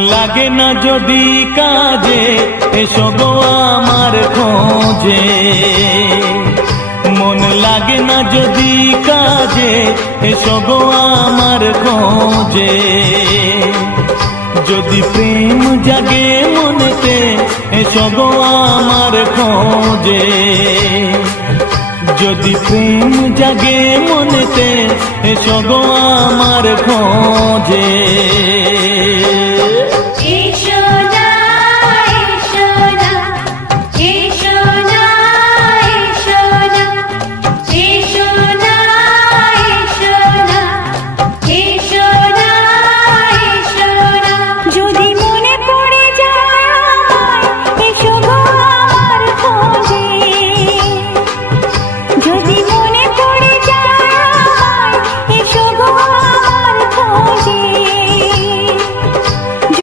লাগে না যদি কাজে, এসো গো আমার খোঁজে। মন লাগে না যদি কাজে, এসো গো আমার খোঁজে। যদি প্রেম জাগে মনেতে, এসো গো আমার খোঁজে। যদি প্রেম জাগে মনেতে, এসো গো আমার খোঁজে।